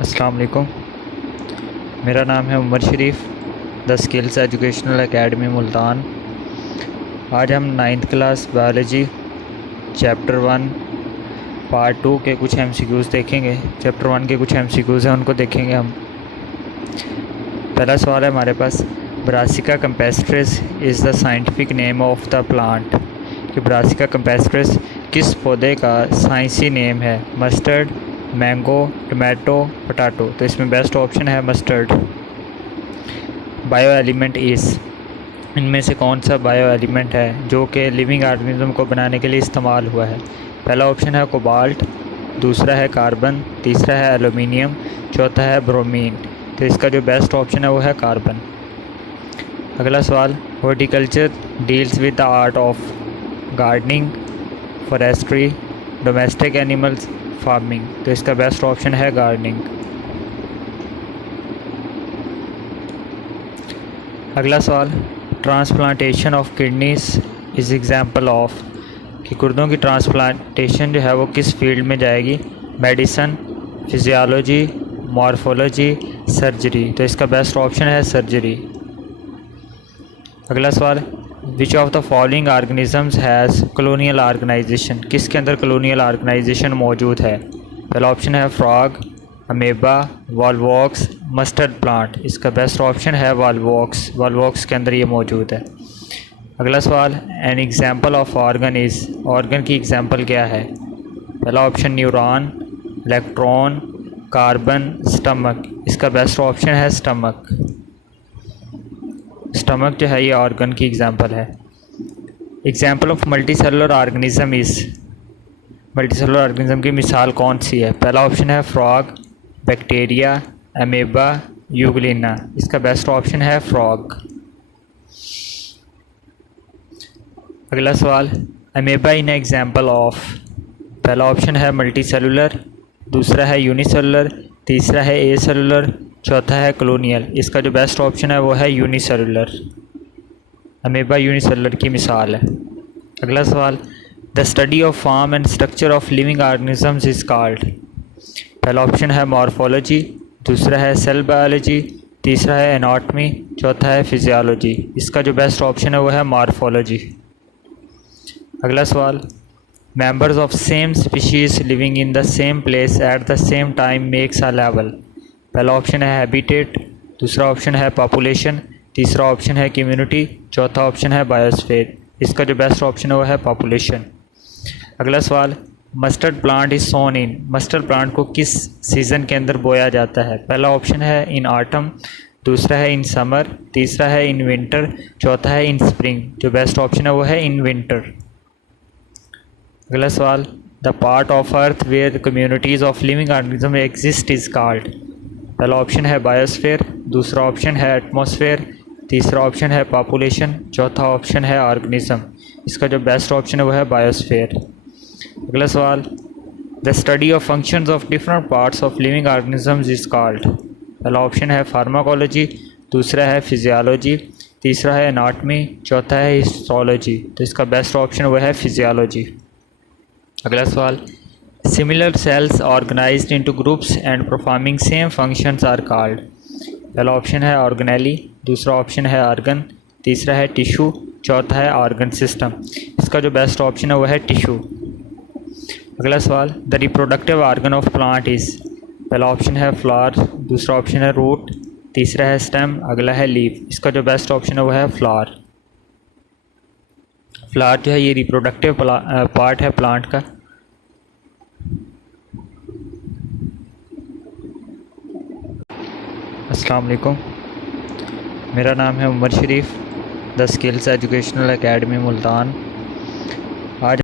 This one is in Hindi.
अस्सलाम वालेकुम। मेरा नाम है Umar Sharif, the Skills Educational Academy Multan. आज हम 9th class biology chapter 1 part 2 के कुछ MCQs देखेंगे। चैप्टर 1 के कुछ MCQs हैं, उनको देखेंगे हम। पहला सवाल है हमारे पास, brassica campestris is the scientific name of the plant. कि ब्रासिका कैम्पेस्ट्रिस किस पौधे का साइंसी नेम है? Mustard, mango, tomato, potato. तो इसमें बेस्ट ऑप्शन है मस्टर्ड। बायो एलिमेंट इज़, इनमें से कौन सा बायो एलिमेंट है जो कि लिविंग ऑर्गेनिज्म को बनाने के लिए इस्तेमाल हुआ है? पहला ऑप्शन है कोबाल्ट, दूसरा है कार्बन, तीसरा है एलुमिनियम, चौथा है ब्रोमीन। तो इसका जो बेस्ट ऑप्शन है वो है कार्बन। अगला सवाल, horticulture deals with the art of gardening, forestry, domestic animals, farming. तो इसका बेस्ट ऑप्शन है गार्डनिंग। अगला सवाल, transplantation of kidneys is example of. कि गुर्दों की ट्रांसप्लांटेशन जो है वो किस फील्ड में जाएगी? Medicine, physiology, morphology, surgery. तो इसका बेस्ट ऑप्शन है सर्जरी। अगला सवाल, which of the following organisms has colonial organization. किसके अंदर कॉलोनियल ऑर्गेनाइजेशन मौजूद है? पहला ऑप्शन है frog, amoeba, volvox, mustard plant. इसका बेस्ट ऑप्शन है वॉल्वॉक्स। वॉल्वॉक्स के अंदर ये मौजूद है। अगला सवाल, an example of organ is. Organ की एग्जाम्पल क्या है? पहला option neuron, electron, carbon, stomach. इसका बेस्ट ऑप्शन है स्टमक। स्टमक जो है ये ऑर्गन की एग्जाम्पल है। Example of multi cellular organism is. Multi cellular organism की मिसाल कौन सी है? पहला ऑप्शन है फ्रॉग, बैक्टीरिया, अमेबा, यूग्लिना। इसका बेस्ट ऑप्शन है फ्रॉग। अगला सवाल, अमेबा इन एग्जाम्पल ऑफ। पहला ऑप्शन है मल्टी सेलुलर, दूसरा है यूनिसेलुलर, तीसरा है ए सेलुलर, चौथा है कॉलोनियल। इसका जो बेस्ट ऑप्शन है वो है यूनिसेलुलर। अमेबा यूनिसेलुलर की मिसाल है। अगला सवाल, the study of form and structure of living organisms is called. पहला ऑप्शन है मॉर्फोलॉजी, दूसरा है सेल बायोलॉजी, तीसरा है एनाटॉमी, चौथा है फिजियोलॉजी। इसका जो बेस्ट ऑप्शन है वो है मॉर्फोलॉजी। अगला सवाल, members of same species living in the same place at the same time makes a level. पहला ऑप्शन है हैबिटेट, दूसरा ऑप्शन है पॉपुलेशन, तीसरा ऑप्शन है कम्युनिटी, चौथा ऑप्शन है बायोस्फीयर। इसका जो बेस्ट ऑप्शन है वो है पॉपुलेशन। अगला सवाल, mustard plant is sown in. Mustard plant को किस सीज़न के अंदर बोया जाता है? पहला ऑप्शन है इन ऑटम, दूसरा है इन समर, तीसरा है इन विंटर, चौथा है इन स्प्रिंग। जो बेस्ट ऑप्शन है वो है इन विंटर। अगला सवाल, the part of earth where communities of living organism exist is called. पहला ऑप्शन है बायोस्फीयर, दूसरा ऑप्शन है एटमॉस्फेयर, तीसरा ऑप्शन है पॉपुलेशन, चौथा ऑप्शन है ऑर्गेनिज्म। इसका जो बेस्ट ऑप्शन है वो है बायोस्फीयर। अगला सवाल, the study of functions of different parts of living organisms is called. पहला ऑप्शन है फार्माकोलॉजी, दूसरा है फिजियोलॉजी, तीसरा है एनाटॉमी, चौथा है हिस्टोलॉजी। तो इसका बेस्ट ऑप्शन वो है फिजियोलॉजी। अगला सवाल, similar cells organized into groups and performing same functions are called. पहला ऑप्शन है ऑर्गेनेली, दूसरा ऑप्शन है ऑर्गन, तीसरा है टिश्यू, चौथा है ऑर्गन सिस्टम। इसका जो बेस्ट ऑप्शन है वो है टिश्यू। अगला सवाल, the reproductive organ of plant is. पहला ऑप्शन है फ्लावर, दूसरा ऑप्शन है रूट, तीसरा है स्टेम, अगला है लीफ। इसका जो बेस्ट ऑप्शन है वो है फ्लावर। फ्लावर जो है ये रिप्रोडक्टिव पार्ट है प्लांट का। अस्सलाम वालेकुम। मेरा नाम है Umar Sharif, the Skills Educational Academy Multan.